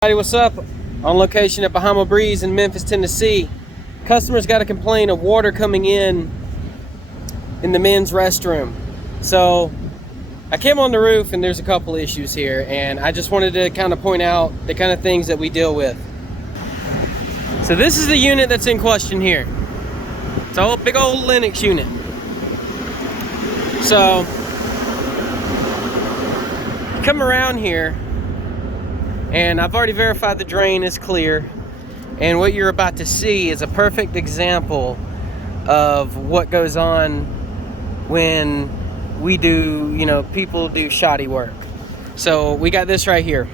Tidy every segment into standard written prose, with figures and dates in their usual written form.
Hey, what's up? On location at Bahama Breeze in Memphis, Tennessee. Customers got a complaint of water coming in the men's restroom. So I came on the roof and there's a couple issues here, and I just wanted to kind of point out the kind of things that we deal with. So this is the unit that's in question here. It's a big old Lennox unit. So come around here, and I've already verified the drain is clear, and what you're about to see is a perfect example of what goes on when we do, people do shoddy work. So we got this right here.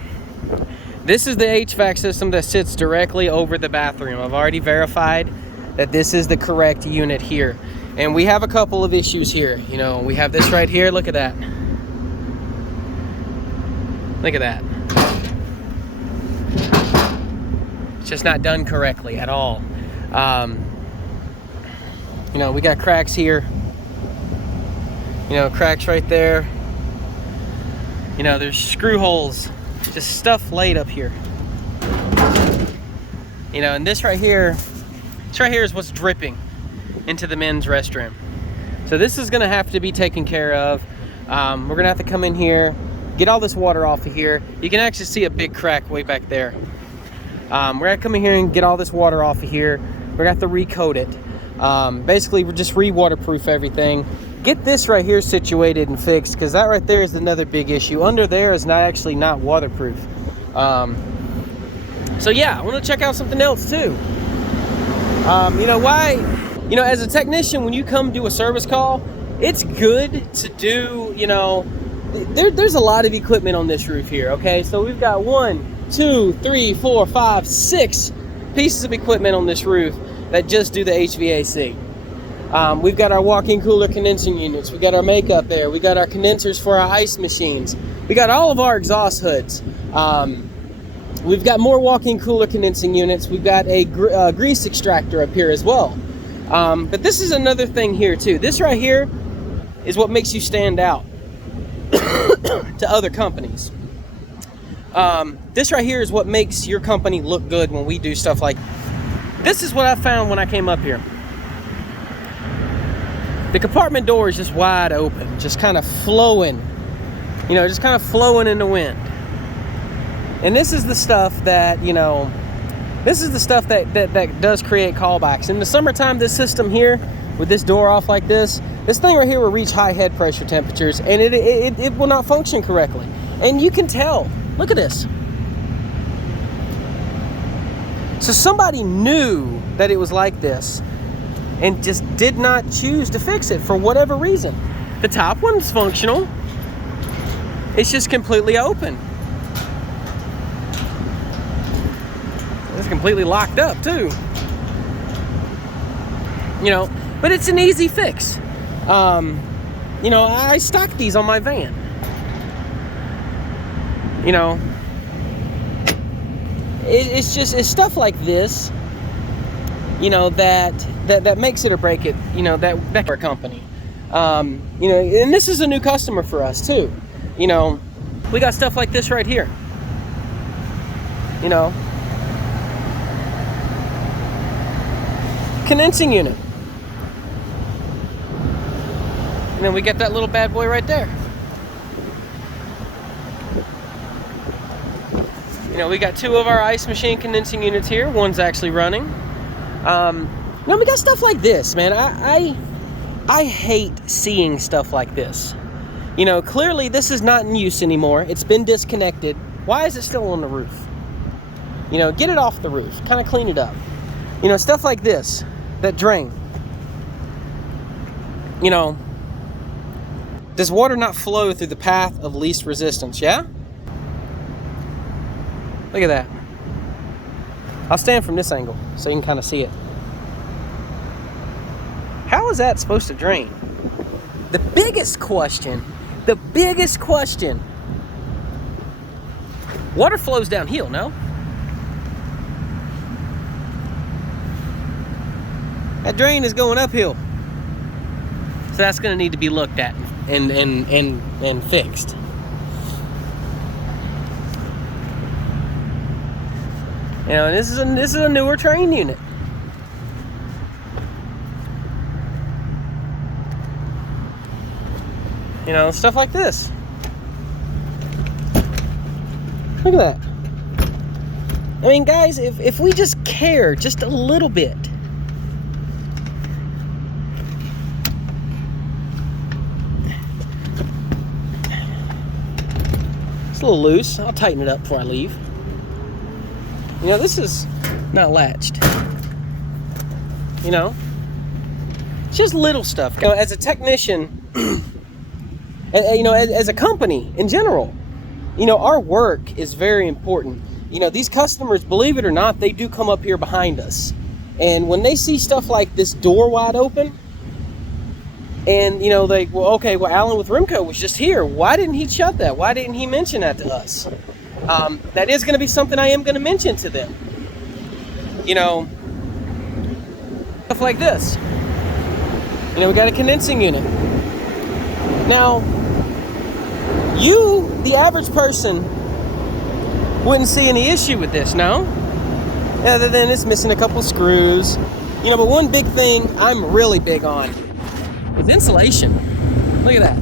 This is the HVAC system that sits directly over the bathroom. I've already verified that this is the correct unit here. And we have a couple of issues here. We have this right here. Look at that. Look at that. It's just not done correctly at all. We got cracks here. Cracks right there. There's screw holes, just stuff laid up here. And this right here is what's dripping into the men's restroom. So this is gonna have to be taken care of. We're gonna have to come in here, get all this water off of here. You can actually see a big crack way back there. We're gonna come in here and get all this water off of here. We're gonna have to recoat it. Basically, we're just re-waterproof everything. Get this right here situated and fixed, because that right there is another big issue. Under there is not waterproof. So yeah, I want to check out something else too. As a technician, when you come do a service call, it's good to do, there's a lot of equipment on this roof here, okay? So we've got 1, 2, 3, 4, 5, 6 pieces of equipment on this roof that just do the HVAC. We've got our walk-in cooler condensing units. We got our makeup air. We got our condensers for our ice machines. We got all of our exhaust hoods. We've got more walk-in cooler condensing units. We've got a grease extractor up here as well. But this is another thing here too. This right here is what makes you stand out to other companies. This right here is what makes your company look good when we do stuff like this. Is what I found when I came up here. The compartment door is just wide open, just kind of flowing, just kind of flowing in the wind. And this is the stuff that, that does create callbacks. In the summertime, this system here, with this door off like this thing right here will reach high head pressure temperatures, and it will not function correctly. And you can tell. Look at this. So somebody knew that it was like this and just did not choose to fix it for whatever reason. The top one's functional. It's just completely open. It's completely locked up too. But it's an easy fix. I stock these on my van. It's stuff like this, that makes it or break it, that our company. And this is a new customer for us too. We got stuff like this right here. Condensing unit. And then we get that little bad boy right there. We got 2 of our ice machine condensing units here. One's actually running. We got stuff like this, man. I hate seeing stuff like this. Clearly this is not in use anymore. It's been disconnected. Why is it still on the roof? Get it off the roof. Kind of clean it up. Stuff like this that drain. Does water not flow through the path of least resistance? Yeah? Look at that. I'll stand from this angle so you can kind of see it. How is that supposed to drain? The biggest question, water flows downhill, no? That drain is going uphill. So that's going to need to be looked at and fixed. You know, and this is a newer train unit. You know, stuff like this. Look at that. I mean, guys, if we just care just a little bit. It's a little loose. I'll tighten it up before I leave. You know, this is not latched. You know? It's just little stuff. You know, as a technician, you know, as a company in general, you know, our work is very important. You know, these customers, believe it or not, they do come up here behind us. And when they see stuff like this door wide open, and, you know, they, well, okay, well, Alan with Rimco was just here. Why didn't he shut that? Why didn't he mention that to us? That is going to be something I am going to mention to them. You know, stuff like this. You know, we got a condensing unit. Now, you, the average person, wouldn't see any issue with this, no? Other than it's missing a couple screws. You know, but one big thing I'm really big on is insulation. Look at that.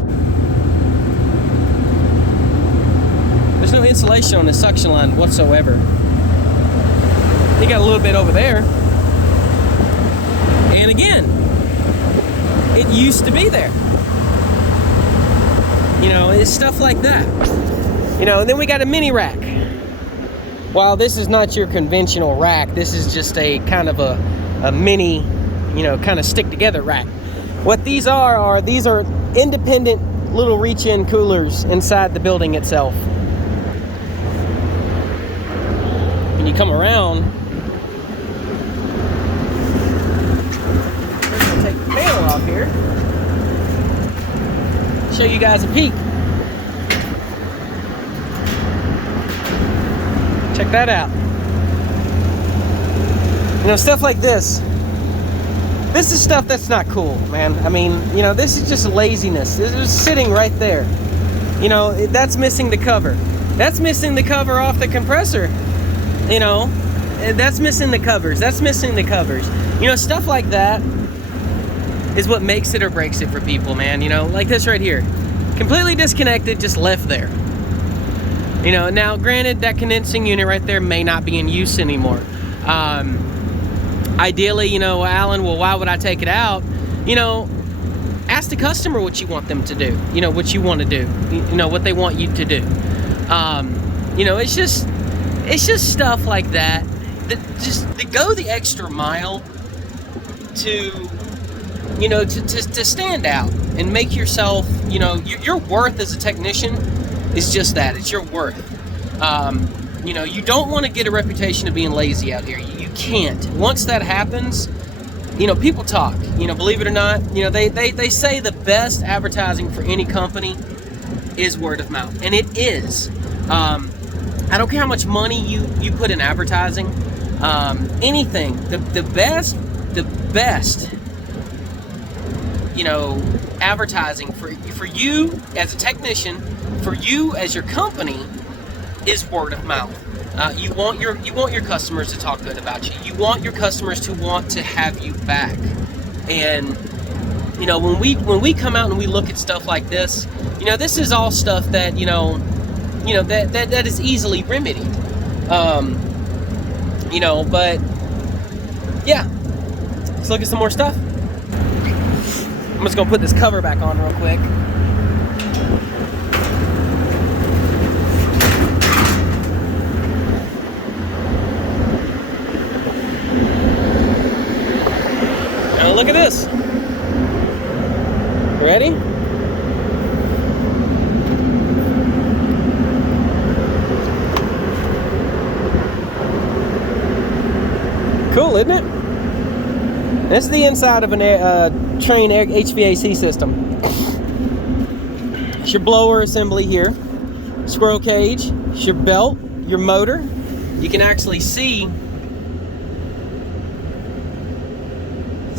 There's no insulation on the suction line whatsoever. You got a little bit over there. And again, it used to be there. You know, it's stuff like that. You know, and then we got a mini rack. While this is not your conventional rack, this is just a kind of a mini, you know, kind of stick together rack. What these are these are independent little reach-in coolers inside the building itself. When you come around, I'll take the panel off here. Show you guys a peek. Check that out. You know, stuff like this. This is stuff that's not cool, man. I mean, you know, this is just laziness. This is sitting right there. You know, that's missing the cover. That's missing the cover off the compressor. You know, that's missing the covers. That's missing the covers. You know, stuff like that is what makes it or breaks it for people, man. You know, like this right here. Completely disconnected, just left there. You know, now granted, that condensing unit right there may not be in use anymore. Ideally, you know, Alan, well, why would I take it out? You know, ask the customer what you want them to do. You know, what you want to do. You know, what they want you to do. You know, it's just stuff like that that go the extra mile to, you know, to stand out and make yourself, you know, your worth as a technician is just that. It's your worth. You know, you don't want to get a reputation of being lazy out here. You can't. Once that happens, you know, people talk. You know, believe it or not, you know, they say the best advertising for any company is word of mouth. And it is. I don't care how much money you put in advertising. Anything. The best, you know, advertising for you as a technician, for you as your company, is word of mouth. You want your customers to talk good about you. You want your customers to want to have you back. And you know, when we come out and we look at stuff like this, you know, this is all stuff that you know that is easily remedied. You know, but yeah, let's look at some more stuff. I'm just gonna put this cover back on real quick. Now look at this. Ready? Cool, isn't it? This is the inside of an train HVAC system. It's your blower assembly here. Squirrel cage. It's your belt, your motor. You can actually see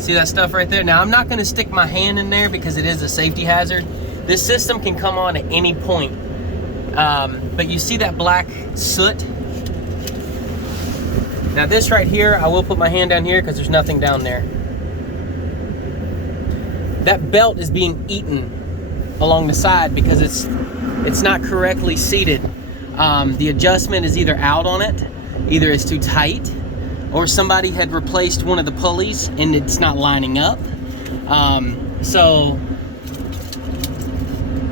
that stuff right there? Now, I'm not going to stick my hand in there because it is a safety hazard. This system can come on at any point. But you see that black soot? Now this right here, I will put my hand down here because there's nothing down there. That belt is being eaten along the side because it's not correctly seated. The adjustment is either out on it, either it's too tight, or somebody had replaced one of the pulleys and it's not lining up. So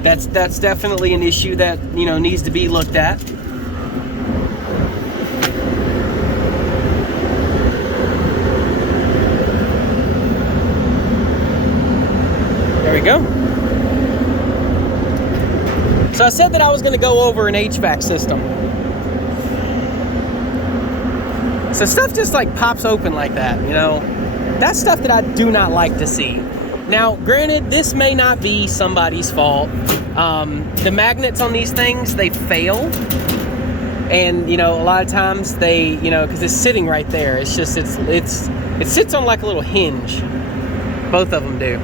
that's definitely an issue that, you know, needs to be looked at. There we go. So I said that I was going to go over an HVAC system. So stuff just like pops open like that, you know. That's stuff that I do not like to see. Now, granted, this may not be somebody's fault. The magnets on these things, they fail. And, you know, a lot of times they, you know, because it's sitting right there. It's just, it sits on like a little hinge. Both of them do.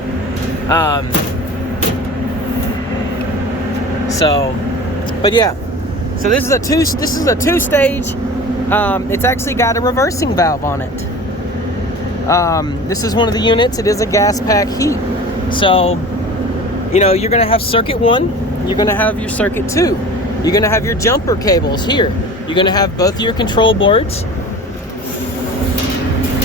But yeah. So this is a two-stage. It's actually got a reversing valve on it. This is one of the units. It is a gas pack heat. So, you know, you're going to have circuit 1. You're going to have your circuit 2. You're going to have your jumper cables here. You're going to have both your control boards.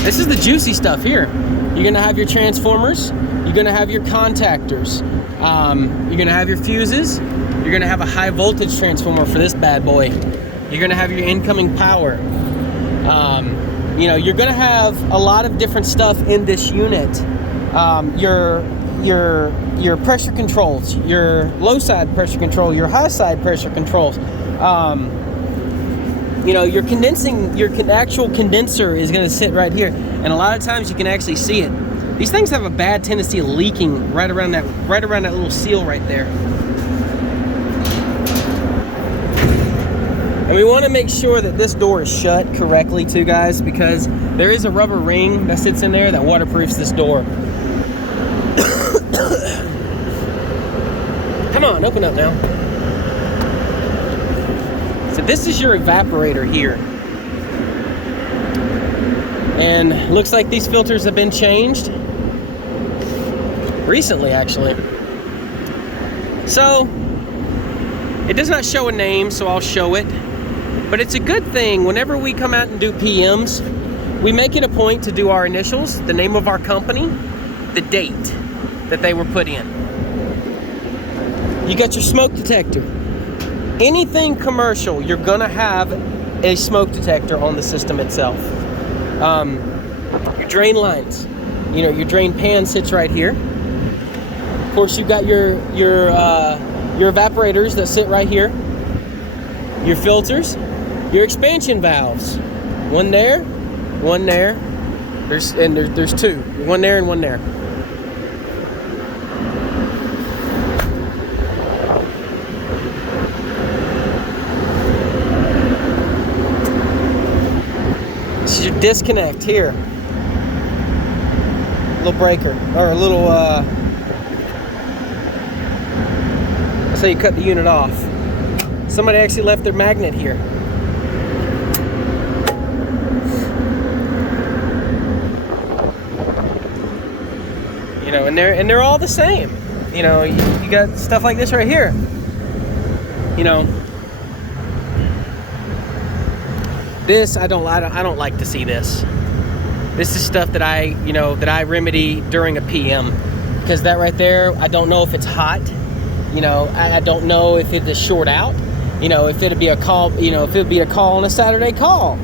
This is the juicy stuff here. You're going to have your transformers. You're going to have your contactors. You're going to have your fuses. You're going to have a high voltage transformer for this bad boy. You're going to have your incoming power. You know, you're going to have a lot of different stuff in this unit. Your pressure controls, your low side pressure control, your high side pressure controls. You know, your actual condenser is going to sit right here, and a lot of times you can actually see it. These things have a bad tendency of leaking right around that little seal right there. And we want to make sure that this door is shut correctly too, guys, because there is a rubber ring that sits in there that waterproofs this door. Come on, open up now. So this is your evaporator here. And looks like these filters have been changed recently, actually. So it does not show a name, so I'll show it. But it's a good thing whenever we come out and do PMs, we make it a point to do our initials, the name of our company, the date that they were put in. You got your smoke detector. Anything commercial, you're gonna have a smoke detector on the system itself. Your drain lines, you know, your drain pan sits right here. Of course, you've got your evaporators that sit right here. Your filters, your expansion valves. One there, one there. There's two. One there and one there. This is your disconnect here. Little breaker, or a little, that's how you cut the unit off. Somebody actually left their magnet here. You know, and they're all the same. You know, you got stuff like this right here. You know, this I don't like to see this. This is stuff that I remedy during a PM, because that right there, I don't know if it's hot. You know, I don't know if it's a short out. You know, if it'd be a call, you know, if it'd be a call on a Saturday call.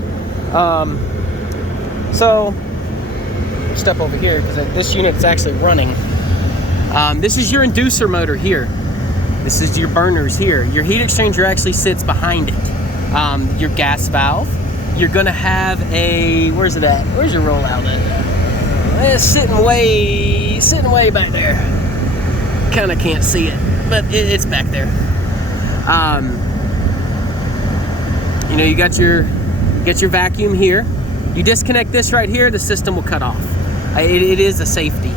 So, step over here because this unit's actually running. This is your inducer motor here. This is your burners here. Your heat exchanger actually sits behind it. Your gas valve. You're gonna have a, where's it at? Where's your rollout at? It's sitting way back there. Kind of can't see it, but it's back there. You know, you got your vacuum here. You disconnect this right here, the system will cut off. It is a safety.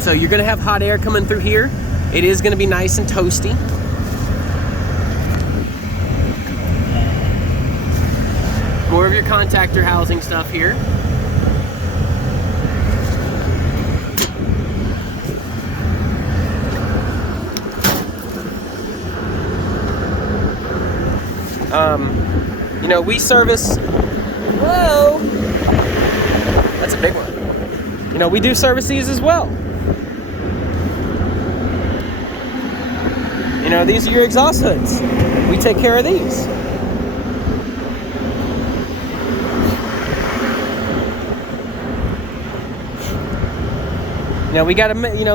So you're gonna have hot air coming through here. It is gonna be nice and toasty. More of your contactor housing stuff here. You know, we service, whoa, that's a big one. You know, we do service these as well. You know, these are your exhaust hoods. We take care of these. You know,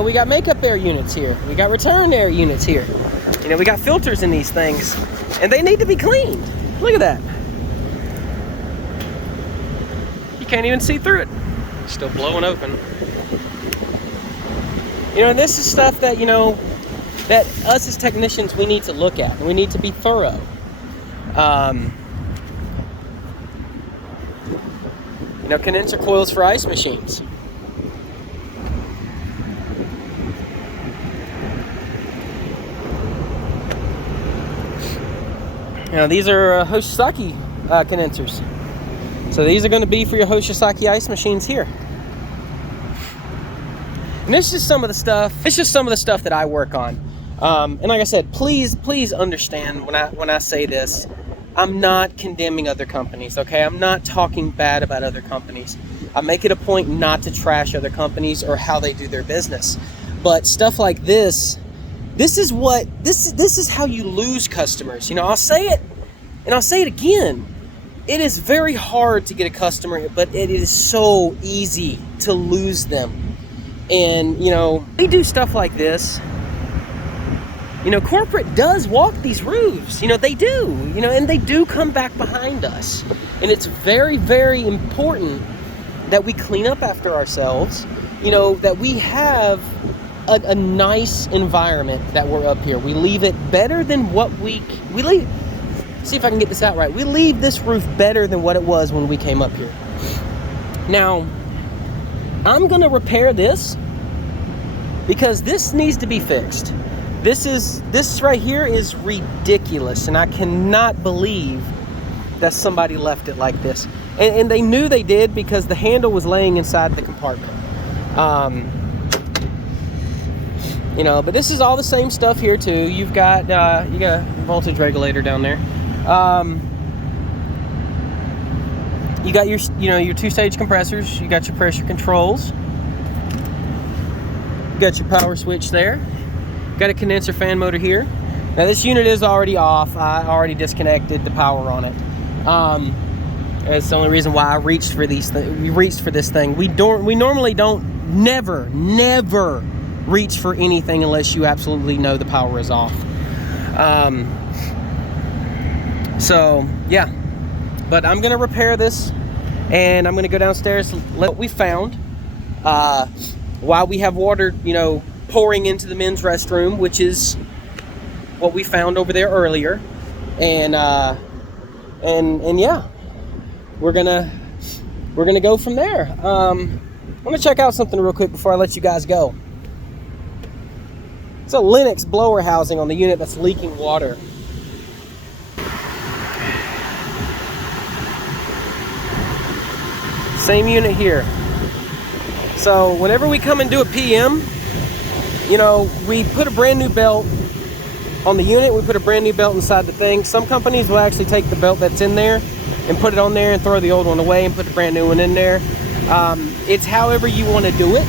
we got makeup air units here. We got return air units here. You know, we got filters in these things, and they need to be cleaned. Look at that. You can't even see through it. It's still blowing open. You know, and this is stuff that, you know, that us as technicians, we need to look at. We need to be thorough. You know, condenser coils for ice machines. Now these are Hoshizaki condensers. So these are going to be for your Hoshizaki ice machines here. And this is just some of the stuff. It's just some of the stuff that I work on. And like I said, please understand when I say this, I'm not condemning other companies. Okay, I'm not talking bad about other companies. I make it a point not to trash other companies or how they do their business. But stuff like this. This is how you lose customers. You know, I'll say it, and I'll say it again. It is very hard to get a customer, but it is so easy to lose them. And, you know, they do stuff like this. You know, corporate does walk these roofs. You know, they do. You know, and they do come back behind us. And it's very, very important that we clean up after ourselves. You know, that we have a nice environment that we're up here. We leave it better than what we leave. See if I can get this out right. We leave this roof better than what it was when we came up here. Now, I'm gonna repair this because this needs to be fixed. This right here is ridiculous, and I cannot believe that somebody left it like this. And they knew they did because the handle was laying inside the compartment. You know, but this is all the same stuff here too. You've got you got a voltage regulator down there. You got your, you know, your two-stage compressors. You got your pressure controls. You got your power switch there. Got a condenser fan motor here. Now this unit is already off. I already disconnected the power on it. That's the only reason why I reached for these. We reached for this thing. We normally don't never reach for anything unless you absolutely know the power is off. So yeah, but I'm gonna repair this, and I'm gonna go downstairs. What we found while we have water, you know, pouring into the men's restroom, which is what we found over there earlier, and yeah, we're gonna go from there. I'm gonna check out something real quick before I let you guys go. It's a Lennox blower housing on the unit that's leaking water. Same unit here. So whenever we come and do a PM, you know, we put a brand new belt on the unit. We put a brand new belt inside the thing. Some companies will actually take the belt that's in there and put it on there and throw the old one away and put the brand new one in there. It's however you want to do it.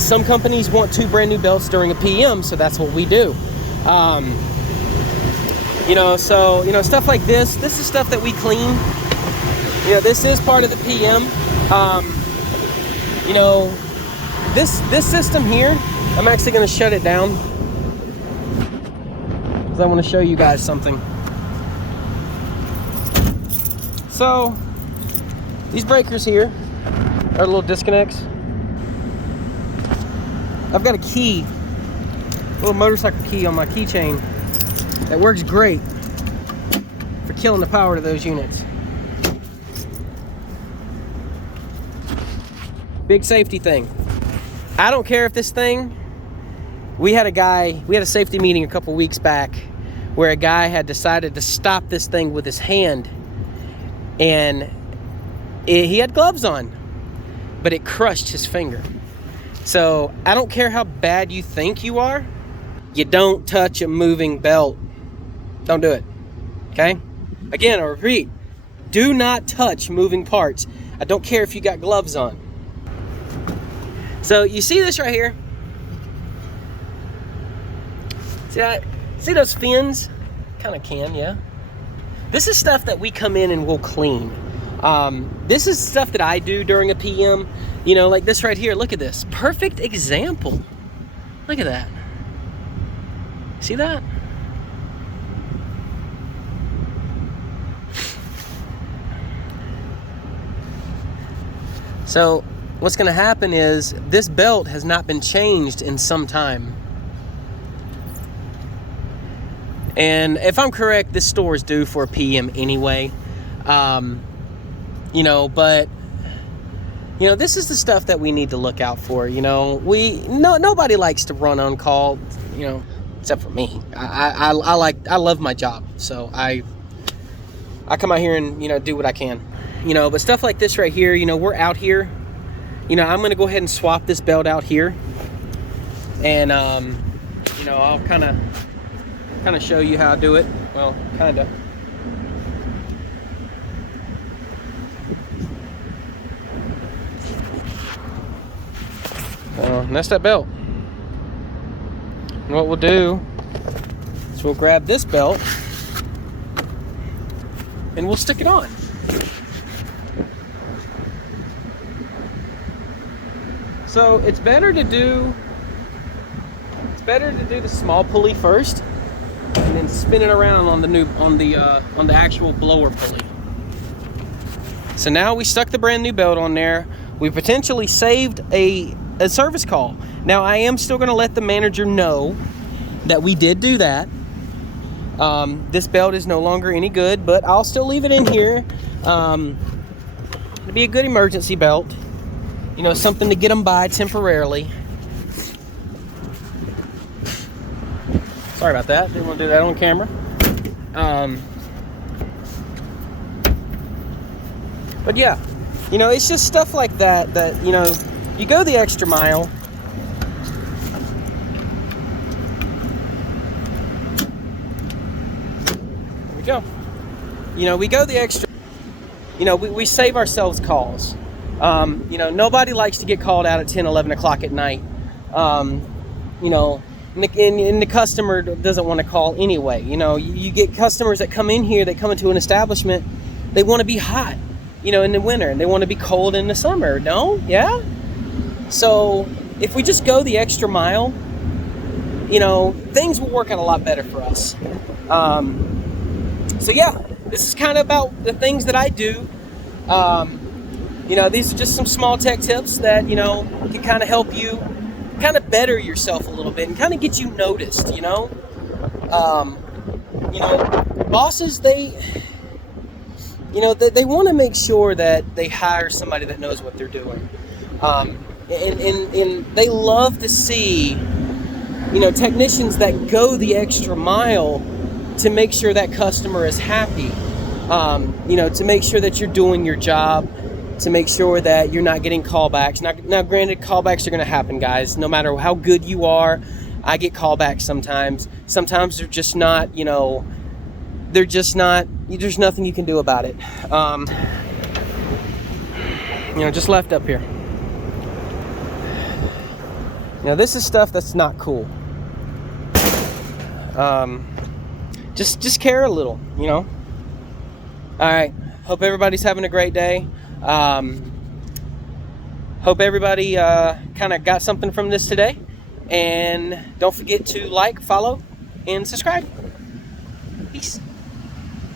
Some companies want 2 brand new belts during a PM, so that's what we do. You know, so, you know, stuff like this is stuff that we clean. You know, this is part of the PM. You know, this system here, I'm actually going to shut it down because I want to show you guys something. So, these breakers here are little disconnects. I've got a key, a little motorcycle key on my keychain that works great for killing the power to those units. Big safety thing. I don't care if this thing, we had a safety meeting a couple weeks back where a guy had decided to stop this thing with his hand. and he had gloves on, but it crushed his finger. So I don't care how bad you think you are, you don't touch a moving belt. Don't do it, okay? Again, I repeat, do not touch moving parts. I don't care if you got gloves on. So you see this right here? See those fins? Kind of can, yeah. This is stuff that we come in and we'll clean. This is stuff that I do during a PM. You know, like this right here. Look at this. Perfect example. Look at that. See that? So what's going to happen is this belt has not been changed in some time. And if I'm correct, this store is due for a PM anyway. You know, but you know, this is the stuff that we need to look out for. You know, nobody likes to run on call, you know, except for me. I love my job, so I come out here and, you know, do what I can. You know, but stuff like this right here, you know, we're out here. You know, I'm gonna go ahead and swap this belt out here, and you know, I'll kind of show you how I do it. Well, kind of. And that's that belt. And what we'll do is we'll grab this belt and we'll stick it on. So it's better to do the small pulley first, and then spin it around on the actual blower pulley. So now we stuck the brand new belt on there. We potentially saved a service call. Now I am still going to let the manager know that we did do that. This belt is no longer any good, but I'll still leave it in here. It'll be a good emergency belt. You know, something to get them by temporarily. Sorry about that. Didn't want to do that on camera. But yeah, you know, it's just stuff like that, you know, you go the extra mile. There we go. You know, we go the extra, you know, we save ourselves calls. You know, nobody likes to get called out at 10, 11 o'clock at night. You know, and the customer doesn't want to call anyway. You know, you get customers that come in here, they come into an establishment, they want to be hot, you know, in the winter, and they want to be cold in the summer. No? Yeah? So if we just go the extra mile, you know, things will work out a lot better for us. So yeah, this is kind of about the things that I do. You know, these are just some small tech tips that, you know, can kind of help you kind of better yourself a little bit and kind of get you noticed, you know. You know, bosses, they want to make sure that they hire somebody that knows what they're doing. And they love to see, you know, technicians that go the extra mile to make sure that customer is happy. You know, to make sure that you're doing your job, to make sure that you're not getting callbacks. Now granted, callbacks are going to happen, guys. No matter how good you are, I get callbacks sometimes. Sometimes they're just not, you know, there's nothing you can do about it. You know, just left up here. You know, this is stuff that's not cool. Just care a little, you know. All right. Hope everybody's having a great day. Hope everybody kind of got something from this today. And don't forget to like, follow, and subscribe.